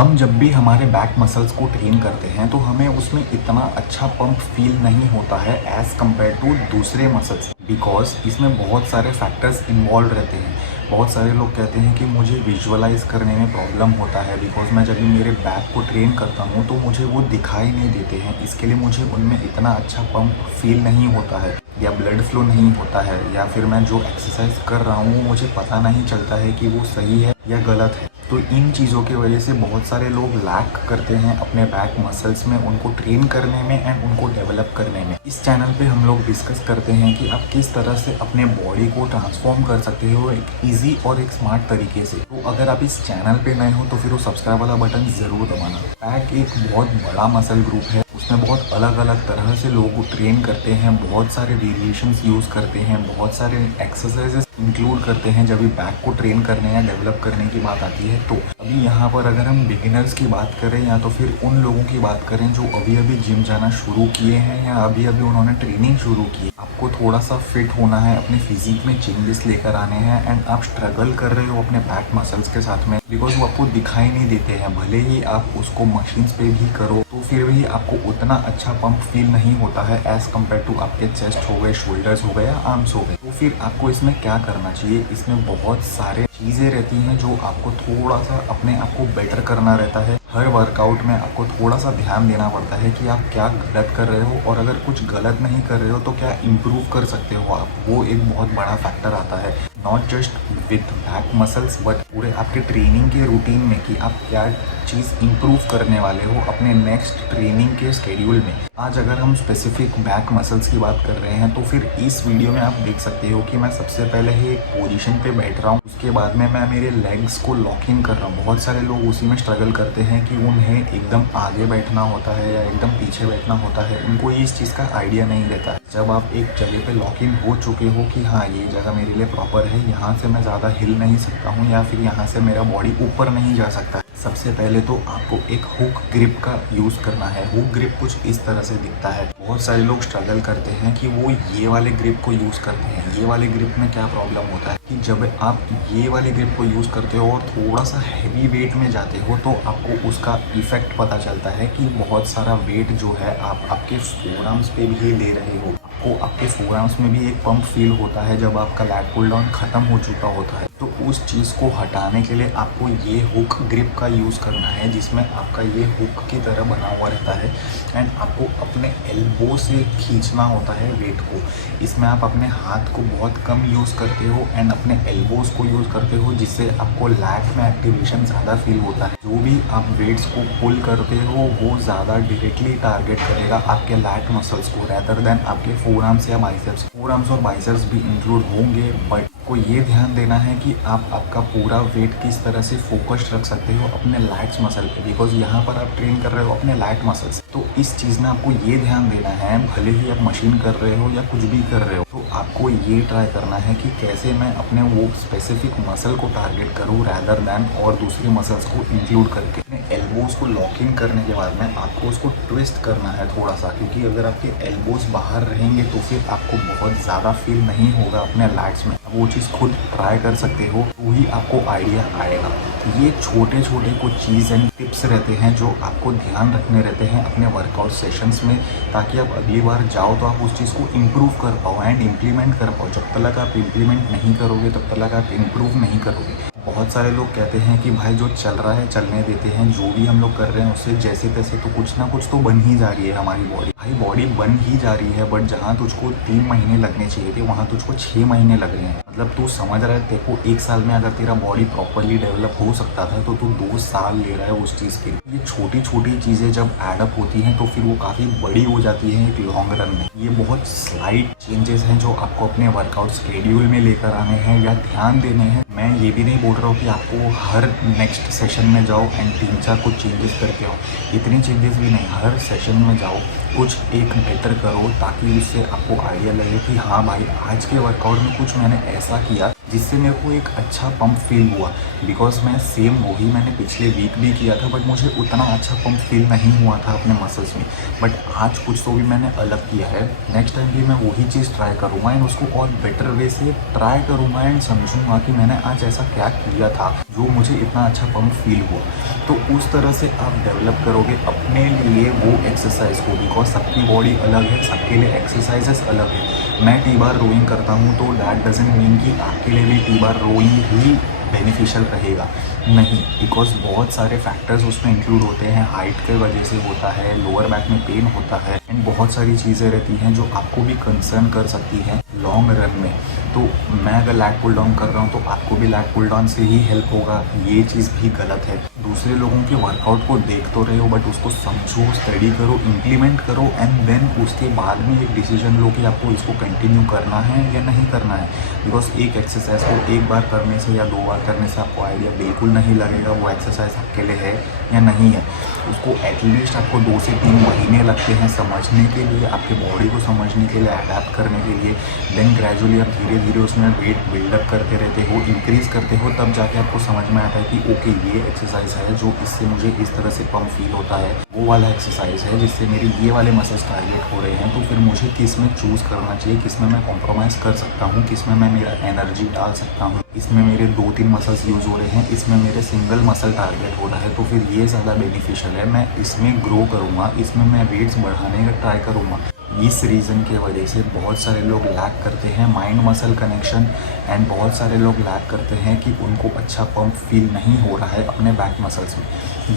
हम जब भी हमारे बैक मसल्स को ट्रेन करते हैं तो हमें उसमें इतना अच्छा पंप फील नहीं होता है एज़ कम्पेयर टू दूसरे मसल्स, बिकॉज इसमें बहुत सारे फैक्टर्स इन्वॉल्व रहते हैं। बहुत सारे लोग कहते हैं कि मुझे विजुअलाइज करने में प्रॉब्लम होता है, बिकॉज मैं जब भी मेरे बैक को ट्रेन करता हूँ तो मुझे वो दिखाई नहीं देते हैं। इसके लिए मुझे उनमें इतना अच्छा पंप फील नहीं होता है या ब्लड फ्लो नहीं होता है, या फिर मैं जो एक्सरसाइज कर रहा हूँ मुझे पता नहीं चलता है कि वो सही है या गलत है। तो इन चीज़ों की वजह से बहुत सारे लोग लैक करते हैं अपने बैक मसल्स में, उनको ट्रेन करने में एंड उनको डेवलप करने में। इस चैनल पे हम लोग डिस्कस करते हैं कि आप किस तरह से अपने बॉडी को ट्रांसफॉर्म कर सकते हो एक इजी और एक स्मार्ट तरीके से। तो अगर आप इस चैनल पे नए हो तो फिर वो सब्सक्राइब वाला बटन ज़रूर दबाना। बैक एक बहुत बड़ा मसल ग्रुप है, उसमें बहुत अलग अलग तरह से लोगों को ट्रेन करते हैं, बहुत सारे वेरिएशंस यूज़ करते हैं, बहुत सारे एक्सरसाइजेस इंक्लूड करते हैं जब भी बैक को ट्रेन करने या डेवलप करने की बात आती है। तो अभी यहाँ पर अगर हम बिगिनर्स की बात करें या तो फिर उन लोगों की बात करें जो अभी अभी जिम जाना शुरू किए हैं या अभी अभी उन्होंने ट्रेनिंग शुरू की है, आपको थोड़ा सा फिट होना है, अपने फिजिक में चेंजेस लेकर आने हैं एंड आप स्ट्रगल कर रहे हो अपने बैक मसल्स के साथ में, बिकॉज वो आपको दिखाई नहीं देते हैं। भले ही आप उसको मशीन्स पे भी करो तो फिर भी आपको उतना अच्छा पंप फील नहीं होता है एज कम्पेयर टू आपके चेस्ट हो गए, शोल्डर्स हो गए या आर्म्स हो गए। तो फिर आपको इसमें क्या करना चाहिए, इसमें बहुत सारे चीज़ें रहती हैं जो आपको थोड़ा सा अपने आप को बेटर करना रहता है। हर वर्कआउट में आपको थोड़ा सा ध्यान देना पड़ता है कि आप क्या गलत कर रहे हो, और अगर कुछ गलत नहीं कर रहे हो तो क्या इम्प्रूव कर सकते हो आप, वो एक बहुत बड़ा फैक्टर आता है। Not just with back muscles but पूरे आपके ट्रेनिंग के रूटीन में कि आप क्या चीज़ इम्प्रूव करने वाले हो अपने नेक्स्ट ट्रेनिंग के स्केड्यूल में। आज अगर हम स्पेसिफिक बैक मसल्स की बात कर रहे हैं तो फिर इस वीडियो में आप देख सकते हो कि मैं सबसे पहले ही एक पोजीशन पे बैठ रहा हूँ, उसके बाद में मैं मेरे लेग्स को लॉकिंग कर रहा हूँ। बहुत सारे लोग उसी में स्ट्रगल करते हैं कि उन्हें एकदम आगे बैठना होता है या एकदम पीछे बैठना होता है, उनको इस चीज़ का आइडिया नहीं रहता है। जब आप एक जगह पे लॉकिंग हो चुके हो कि हाँ ये जगह मेरे लिए प्रॉपर है, यहाँ से मैं ज़्यादा हिल नहीं सकता हूँ या फिर यहाँ से मेरा बॉडी ऊपर नहीं जा सकता, सबसे पहले तो आपको एक हुक ग्रिप का यूज़ करना है। हुक ग्रिप कुछ इस तरह से दिखता है। बहुत सारे लोग स्ट्रगल करते हैं कि वो ये वाले ग्रिप को यूज़ करते हैं। ये वाले ग्रिप में क्या प्रॉब्लम होता है कि जब आप ये वाले ग्रिप को यूज़ करते हो और थोड़ा सा हैवी वेट में जाते हो तो आपको उसका इफेक्ट पता चलता है कि बहुत सारा वेट जो है आप आपके फोरआर्म्स पे भी ले रहे हो। आपको आपके फोरआर्म्स में भी एक पंप फील होता है जब आपका लैट पुल डाउन खत्म हो चुका होता है। तो उस चीज़ को हटाने के लिए आपको ये हुक ग्रिप का यूज़ करना है, जिसमें आपका ये हुक की तरह बना हुआ रहता है एंड आपको अपने एल्बो से खींचना होता है वेट को। इसमें आप अपने हाथ को बहुत कम यूज़ करते हो एंड अपने एल्बोज को यूज़ करते हो, जिससे आपको लैट में एक्टिवेशन ज़्यादा फील होता है। जो भी आप वेट्स को पुल करते हो वो ज़्यादा डायरेक्टली टारगेट करेगा आपके लैट मसल्स को रैदर देन आपके फोरआर्म्स या बाइसेप्स। फोरआर्म्स और बाइसेप्स भी इंक्लूड होंगे, बट को ये ध्यान देना है कि आप आपका पूरा वेट किस तरह से फोकस्ड रख सकते हो अपने लैट्स मसल पे, बिकॉज यहाँ पर आप ट्रेन कर रहे हो अपने लैट मसल्स। तो इस चीज़ में आपको ये ध्यान देना है, भले ही आप मशीन कर रहे हो या कुछ भी कर रहे हो, तो आपको ये ट्राई करना है कि कैसे मैं अपने वो स्पेसिफिक मसल को टारगेट करूँ रैदर दैन और दूसरी मसल्स को इंक्लूड करके। अपने एल्बोज को लॉकिंग करने के बाद में आपको उसको ट्विस्ट करना है थोड़ा सा, क्योंकि अगर आपके एल्बोज बाहर रहेंगे तो फिर आपको बहुत ज़्यादा फील नहीं होगा अपने लैट्स में। वो चीज़ खुद ट्राई कर सकते हो तो ही आपको आइडिया आएगा। ये छोटे छोटे कुछ चीज़ एंड टिप्स रहते हैं जो आपको ध्यान रखने रहते हैं अपने वर्कआउट सेशंस में, ताकि आप अगली बार जाओ तो आप उस चीज़ को इम्प्रूव कर पाओ एंड इम्प्लीमेंट कर पाओ। जब तक आप इम्प्लीमेंट नहीं करोगे तब तक आप इम्प्रूव नहीं करोगे। बहुत सारे लोग कहते हैं कि भाई जो चल रहा है चलने देते हैं, जो भी हम लोग कर रहे हैं उससे जैसे तैसे तो कुछ ना कुछ तो बन ही जा रही है हमारी बॉडी। भाई बॉडी बन ही जा रही है, बट जहाँ तुझको 3 महीने लगने चाहिए थे वहाँ तुझको 6 महीने लग रहे हैं। मतलब तू समझ रहा है, देखो 1 साल में अगर तेरा बॉडी प्रॉपरली डेवलप हो सकता था तो तू 2 साल ले रहा है उस चीज़ के लिए। ये छोटी छोटी चीज़ें जब एडअप होती हैं तो फिर वो काफ़ी बड़ी हो जाती है एक लॉन्ग रन में। ये बहुत स्लाइट चेंजेस हैं जो आपको अपने वर्कआउट स्केड्यूल में लेकर आने हैं या ध्यान देने हैं। मैं ये भी नहीं बोल रहा हूँ कि आपको हर नेक्स्ट सेशन में जाओ एंड 3-4 कुछ चेंजेस करके आओ, इतनी चेंजेस भी नहीं। हर सेशन में जाओ, कुछ एक बेटर करो ताकि उससे आपको आइडिया लगे कि हाँ भाई आज के वर्कआउट में कुछ मैंने ऐसा किया जिससे मेरे को एक अच्छा पंप फील हुआ। बिकॉज मैं सेम वही मैंने पिछले वीक भी किया था, बट मुझे उतना अच्छा पंप फील नहीं हुआ था अपने मसल्स में। बट आज कुछ तो भी मैंने अलग किया है। नेक्स्ट टाइम भी मैं वही चीज़ ट्राई करूँगा एंड उसको और बेटर वे से ट्राई करूँगा एंड समझूंगा कि मैंने आज ऐसा क्या किया था जो मुझे इतना अच्छा पंप फील हुआ। तो उस तरह से आप डेवलप करोगे अपने लिए वो एक्सरसाइज को। बिकॉज सबकी बॉडी अलग है, सबके लिए एक्सरसाइजेस अलग है। मैं टी बार रोइंग करता हूँ तो दैट डजंट मीन कि आपके लिए भी टी बार रोइंग ही बेनिफिशियल रहेगा, नहीं। बिकॉज बहुत सारे फैक्टर्स उसमें इंक्लूड होते हैं। हाइट के वजह से होता है, लोअर बैक में पेन होता है एंड बहुत सारी चीज़ें रहती हैं जो आपको भी कंसर्न कर सकती हैं लॉन्ग रन में। तो मैं अगर लैग पुल डाउन कर रहा हूँ तो आपको भी लैग पुल डाउन से ही हेल्प होगा, ये चीज़ भी गलत है। दूसरे लोगों के वर्कआउट को देख तो रहे हो, बट उसको समझो, स्टडी करो, इम्प्लीमेंट करो एंड देन उसके बाद में एक डिसीजन लो कि आपको इसको कंटिन्यू करना है या नहीं करना है। बिकॉज एक एक्सरसाइज को एक बार करने से या 2 बार करने से आपको आइडिया बिल्कुल नहीं लगेगा वो एक्सरसाइज आपके लिए है या नहीं है। उसको एटलीस्ट आपको 2 से 3 महीने लगते हैं समझने के लिए, आपके बॉडी को समझने के लिए, अडेप्ट करने के लिए। देन ग्रेजुअली आप धीरे धीरे उसमें वेट बिल्डअप करते रहते हो, इंक्रीज करते हो, तब जाके आपको समझ में आता है कि ओके ये एक्सरसाइज है जो इससे मुझे इस तरह से पंप फील होता है, वो वाला एक्सरसाइज है जिससे मेरे ये वाले मसल्स टारगेट हो रहे हैं। तो फिर मुझे किस में चूज़ करना चाहिए, किस में मैं कॉम्प्रोमाइज़ कर सकता हूँ, किस में मैं मेरा एनर्जी डाल सकता हूँ, इसमें मेरे 2-3 मसल्स यूज़ हो रहे हैं, इसमें मेरे सिंगल मसल टारगेट हो रहा है। तो फिर ये ज़्यादा बेनिफिशियल है, मैं इसमें ग्रो करूँगा, इसमें मैं वेट्स बढ़ाने का ट्राई करूँगा। इस रीज़न के वजह से बहुत सारे लोग लैक करते हैं माइंड मसल कनेक्शन एंड बहुत सारे लोग लैक करते हैं कि उनको अच्छा पंप फील नहीं हो रहा है अपने बैक मसल्स में।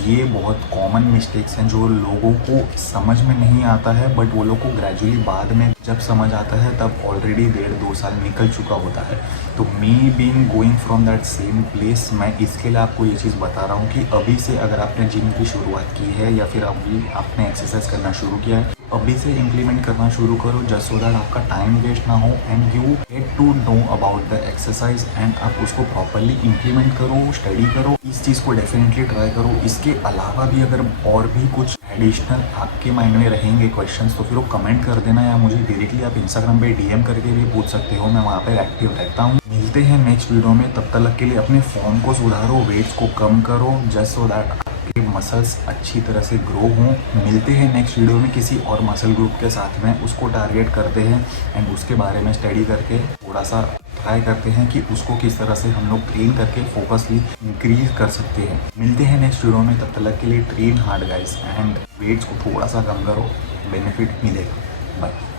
ये बहुत कॉमन मिस्टेक्स हैं जो लोगों को समझ में नहीं आता है, बट वो लोग को ग्रेजुअली बाद में जब समझ आता है तब ऑलरेडी 1.5-2 साल निकल चुका होता है। तो me being going from that same place, मैं इसके लिए आपको ये चीज़ बता रहा हूँ कि अभी से अगर आपने जिम की शुरुआत की है या फिर अभी आपने एक्सरसाइज करना शुरू किया है, अभी से इम्प्लीमेंट करना शुरू करो, जस्ट सो दैट आपका टाइम वेस्ट ना हो and you get to know about the exercise and आप उसको प्रॉपरली इम्प्लीमेंट करो, स्टडी करो, इस चीज़ को डेफिनेटली ट्राई करो। इसके अलावा भी अगर और भी कुछ एडिशनल आपके माइंड में रहेंगे क्वेश्चंस तो फिर वो कमेंट कर देना या मुझे डायरेक्टली आप इंस्टाग्राम पे डीएम करके भी पूछ सकते हो, मैं वहाँ पे एक्टिव रहता हूँ। मिलते हैं नेक्स्ट वीडियो में, तब तक के लिए अपने फॉर्म को सुधारो, वेट्स को कम करो, जस्ट सो दैट आपके मसल्स अच्छी तरह से ग्रो हों। मिलते हैं नेक्स्ट वीडियो में किसी और मसल ग्रुप के साथ में, उसको टारगेट करते हैं एंड उसके बारे में स्टडी करके थोड़ा सा ट्राई करते हैं कि उसको किस तरह से हम लोग ट्रेन करके फोकसली इंक्रीज कर सकते हैं। मिलते हैं नेक्स्ट वीडियो में, तब तक के लिए train hard guys and weights को थोड़ा सा कम करो, बेनिफिट मिलेगा। बाय।